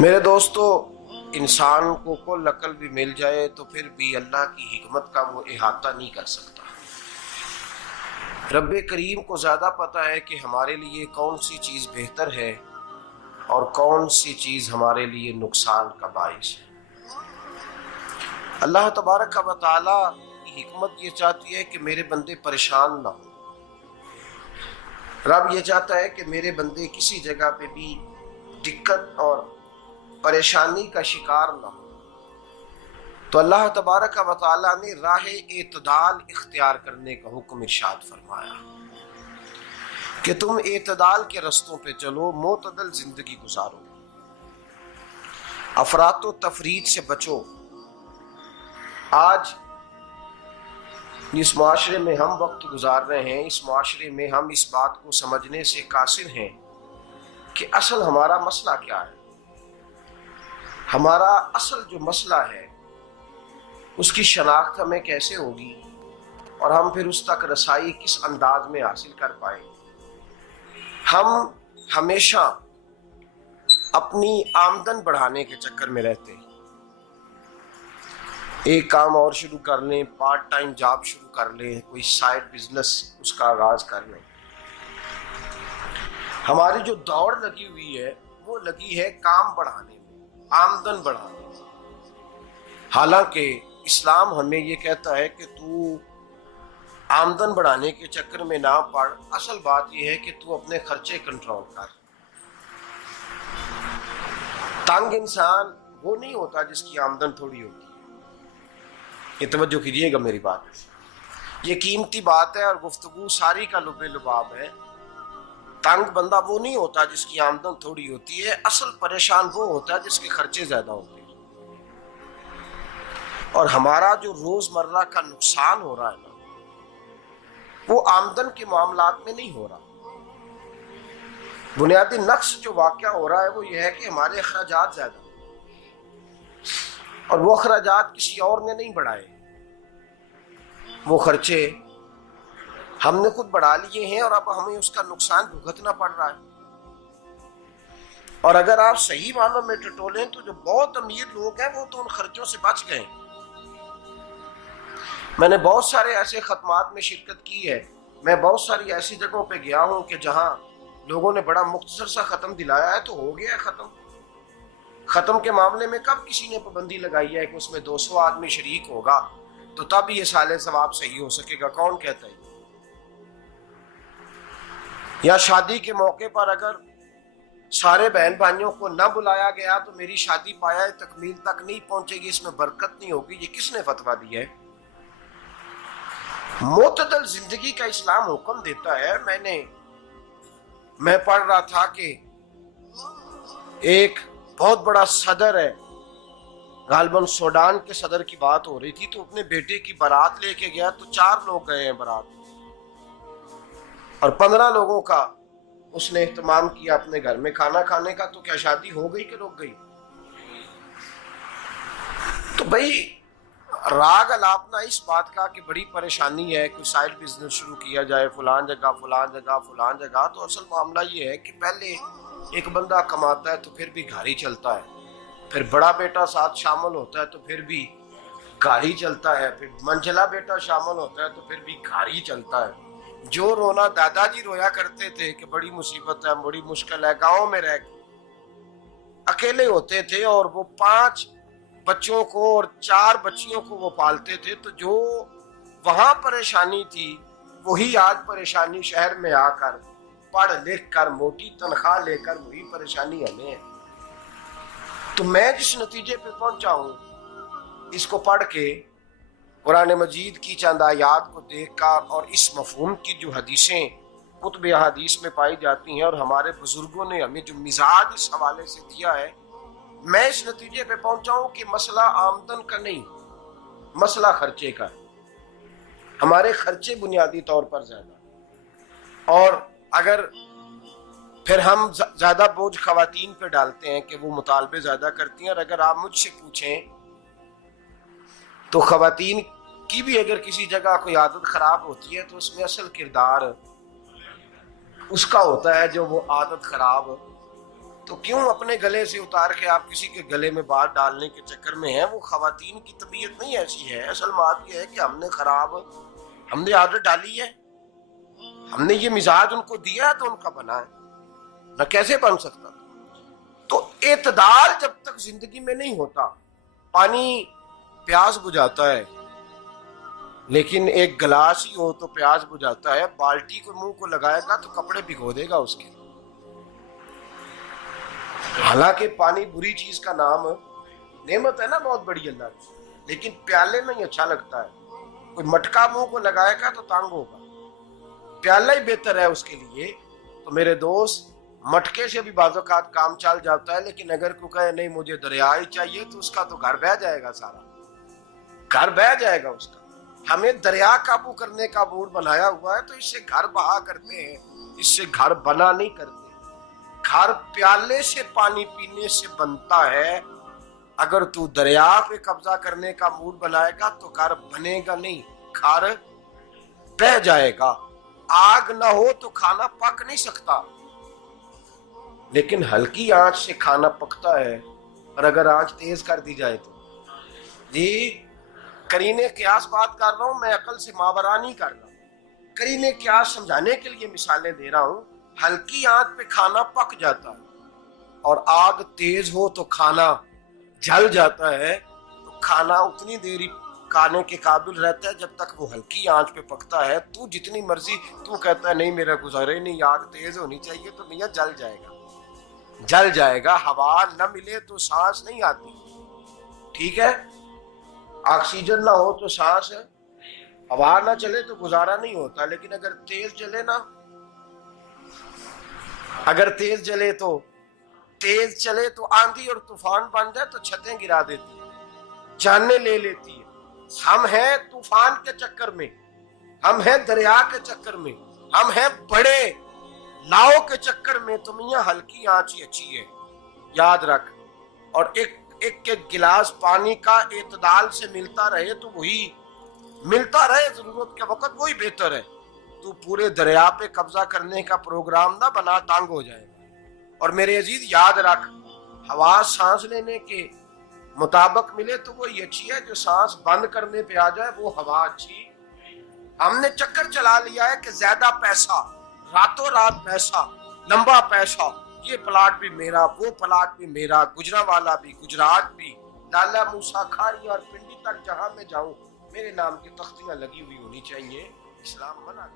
میرے دوستو، انسان کو کل عقل بھی مل جائے تو پھر بھی اللہ کی حکمت کا وہ احاطہ نہیں کر سکتا۔ رب کریم کو زیادہ پتہ ہے کہ ہمارے لیے کون سی چیز بہتر ہے اور کون سی چیز ہمارے لیے نقصان کا باعث ہے۔ اللہ تبارک و تعالی کی حکمت یہ چاہتی ہے کہ میرے بندے پریشان نہ ہوں۔ رب یہ چاہتا ہے کہ میرے بندے کسی جگہ پہ بھی دقت اور پریشانی کا شکار نہ ہو، تو اللہ تبارک و تعالی نے راہ اعتدال اختیار کرنے کا حکم ارشاد فرمایا کہ تم اعتدال کے رستوں پہ چلو، معتدل زندگی گزارو، افراط و تفریط سے بچو۔ آج جس معاشرے میں ہم وقت گزار رہے ہیں، اس معاشرے میں ہم اس بات کو سمجھنے سے قاصر ہیں کہ اصل ہمارا مسئلہ کیا ہے۔ ہمارا اصل جو مسئلہ ہے اس کی شناخت ہمیں کیسے ہوگی اور ہم پھر اس تک رسائی کس انداز میں حاصل کر پائیں۔ ہم ہمیشہ اپنی آمدن بڑھانے کے چکر میں رہتے ہیں، ایک کام اور شروع کر لیں، پارٹ ٹائم جاب شروع کر لیں، کوئی سائیڈ بزنس اس کا آغاز کر لیں۔ ہماری جو دوڑ لگی ہوئی ہے وہ لگی ہے کام بڑھانے میں، آمدن بڑھانے میں، حالانکہ اسلام ہمیں یہ کہتا ہے کہ تو آمدن بڑھانے کے چکر میں نہ پڑ، اصل بات یہ ہے کہ تو اپنے خرچے کنٹرول کر۔ تنگ انسان وہ نہیں ہوتا جس کی آمدن تھوڑی ہوتی ہے، یہ توجہ کیجیے گا میری بات، یہ قیمتی بات ہے اور گفتگو ساری کا لب لباب ہے۔ تنگ بندہ وہ نہیں ہوتا جس کی آمدن تھوڑی ہوتی ہے، اصل پریشان وہ ہوتا ہے جس کے خرچے زیادہ ہوتے ہیں۔ اور ہمارا جو روزمرہ کا نقصان ہو رہا ہے نا، وہ آمدن کے معاملات میں نہیں ہو رہا۔ بنیادی نقص جو واقعہ ہو رہا ہے وہ یہ ہے کہ ہمارے اخراجات زیادہ ہیں، اور وہ اخراجات کسی اور نے نہیں بڑھائے، وہ خرچے ہم نے خود بڑھا لیے ہیں اور اب ہمیں اس کا نقصان بھگتنا پڑ رہا ہے۔ اور اگر آپ صحیح معنوں میں ٹٹولیں تو جو بہت امیر لوگ ہیں وہ تو ان خرچوں سے بچ گئے۔ میں نے بہت سارے ایسے ختمات میں شرکت کی ہے، میں بہت ساری ایسی جگہوں پہ گیا ہوں کہ جہاں لوگوں نے بڑا مختصر سا ختم دلایا ہے تو ہو گیا ہے ختم۔ ختم کے معاملے میں کب کسی نے پابندی لگائی ہے کہ اس میں 200 آدمی شریک ہوگا تو تب یہ سال ثواب صحیح ہو سکے گا؟ کون کہتا ہے؟ یا شادی کے موقع پر اگر سارے بہن بھائیوں کو نہ بلایا گیا تو میری شادی پایہ تکمیل تک نہیں پہنچے گی، اس میں برکت نہیں ہوگی، یہ کس نے فتویٰ دیا ہے؟ معتدل زندگی کا اسلام حکم دیتا ہے۔ میں پڑھ رہا تھا کہ ایک بہت بڑا صدر ہے، غالباً سوڈان کے صدر کی بات ہو رہی تھی، تو اپنے بیٹے کی بارات لے کے گیا تو 4 لوگ گئے ہیں بارات، اور 15 لوگوں کا اس نے اہتمام کیا اپنے گھر میں کھانا کھانے کا، تو کیا شادی ہو گئی کہ رک گئی؟ تو بھئی راگ الاپنا اس بات کا کہ بڑی پریشانی ہے، کوئی سائیڈ بزنس شروع کیا جائے فلان جگہ فلان جگہ فلان جگہ، تو اصل معاملہ یہ ہے کہ پہلے ایک بندہ کماتا ہے تو پھر بھی گھر ہی چلتا ہے، پھر بڑا بیٹا ساتھ شامل ہوتا ہے تو پھر بھی گھر ہی چلتا ہے، پھر منجلا بیٹا شامل ہوتا ہے تو پھر بھی گھر ہی چلتا ہے۔ جو رونا دادا جی رویا کرتے تھے کہ بڑی مصیبت ہے، بڑی مشکل ہے، گاؤں میں رہ اکیلے ہوتے تھے اور وہ 5 بچوں کو اور 4 بچیوں کو وہ پالتے تھے، تو جو وہاں پریشانی تھی وہی آج پریشانی شہر میں آ کر پڑھ لکھ کر موٹی تنخواہ لے کر وہی پریشانی ہمیں ہے۔ تو میں جس نتیجے پہ پہنچا ہوں اس کو پڑھ کے، قرآن مجید کی چند آیات کو دیکھ کر اور اس مفہوم کی جو حدیثیں کتب احادیث میں پائی جاتی ہیں اور ہمارے بزرگوں نے ہمیں جو مزاج اس حوالے سے دیا ہے، میں اس نتیجے پہ پہنچا ہوں کہ مسئلہ آمدن کا نہیں، مسئلہ خرچے کا ہے۔ ہمارے خرچے بنیادی طور پر زیادہ، اور اگر پھر ہم زیادہ بوجھ خواتین پہ ڈالتے ہیں کہ وہ مطالبے زیادہ کرتی ہیں، اور اگر آپ مجھ سے پوچھیں تو خواتین کی بھی اگر کسی جگہ کوئی عادت خراب ہوتی ہے تو اس میں اصل کردار اس کا ہوتا ہے جو وہ عادت خراب تو کیوں اپنے گلے سے اتار کے آپ کسی کے گلے میں بات ڈالنے کے چکر میں ہیں؟ وہ خواتین کی طبیعت نہیں ایسی ہے. اصل بات یہ ہے کہ ہم نے عادت ڈالی ہے، ہم نے یہ مزاج ان کو دیا ہے تو ان کا بنا ہے، نہ کیسے بن سکتا. تو اعتدال جب تک زندگی میں نہیں ہوتا، پانی پیاس بجھاتا ہے لیکن ایک گلاس ہی ہو تو پیاس بجھاتا ہے، بالٹی کو منہ کو لگائے گا تو کپڑے بھگو دے گا اس کے. حالانکہ پانی بری چیز کا نام نعمت ہے نا بہت بڑی اللہ کی، لیکن پیالے میں ہی اچھا لگتا ہے. کوئی مٹکا منہ کو لگائے گا تو تانگ ہوگا، پیالہ ہی بہتر ہے اس کے لیے. تو میرے دوست، مٹکے سے بھی بعض اوقات کام چل جاتا ہے، لیکن اگر کوئی کہے نہیں مجھے دریا ہی چاہیے تو اس کا تو گھر بہ جائے گا، سارا گھر بہ جائے گا اس کا. ہمیں دریا قابو کرنے کا موڈ بنایا ہوا ہے تو اس سے گھر بہا کرتے ہیں، اس سے گھر بنا نہیں کرتے. گھر پیالے سے پانی پینے سے بنتا ہے. اگر تو دریا پہ قبضہ کرنے کا موڈ بنائے گا تو گھر بنے گا نہیں، گھر بہ جائے گا. آگ نہ ہو تو کھانا پک نہیں سکتا، لیکن ہلکی آنچ سے کھانا پکتا ہے. اور اگر آنچ تیز کر دی جائے تو جی قرینے قیاس بات کر رہا ہوں، میں عقل سے ماورا نہیں کر رہا. قرینے قیاس سمجھانے کے لیے مثالیں دے رہا ہوں. ہلکی آنچ پہ کھانا پک جاتا ہے اور آگ تیز ہو تو کھانا جل جاتا ہے. تو کھانا اتنی دیر کھانے کے قابل رہتا ہے جب تک وہ ہلکی آنچ پہ پکتا ہے. تو جتنی مرضی تو کہتا ہے نہیں میرا گزارے نہیں، آگ تیز ہونی چاہیے، تو میاں جل جائے گا، جل جائے گا. ہوا نہ ملے تو سانس نہیں آتی، ٹھیک ہے؟ آکسیجن نہ ہو تو سانس ہے، ہوا نہ چلے تو گزارا نہیں ہوتا. لیکن اگر تیز جلے نا، اگر تیز جلے تو تیز چلے تو آندھی اور طوفان بن جائے تو چھتیں گرا دیتی ہے، جانیں لے لیتی ہے. ہم ہیں طوفان کے چکر میں، ہم ہیں دریا کے چکر میں، ہم ہیں بڑے لاؤ کے چکر میں. تو میاں ہلکی آنچ ہی اچھی ہے، یاد رکھ. اور ایک گلاس پانی کا اعتدال سے ملتا رہے تو وہی ملتا رہے، ضرورت کے وقت وہی بہتر ہے. تو پورے دریا پہ قبضہ کرنے کا پروگرام نہ بنا، تانگ ہو جائے گا. اور میرے عزیز یاد رکھ، ہوا سانس لینے کے مطابق ملے تو وہی اچھی ہے، جو سانس بند کرنے پہ آ جائے وہ ہوا اچھی. ہم نے چکر چلا لیا ہے کہ زیادہ پیسہ، راتوں رات پیسہ، لمبا پیسہ، یہ پلاٹ بھی میرا، وہ پلاٹ بھی میرا، گجرانوالا بھی، گجرات بھی، لالا موسیٰ کھاری اور پنڈی تک جہاں میں جاؤں میرے نام کی تختیاں لگی ہوئی ہونی چاہیے. اسلام منع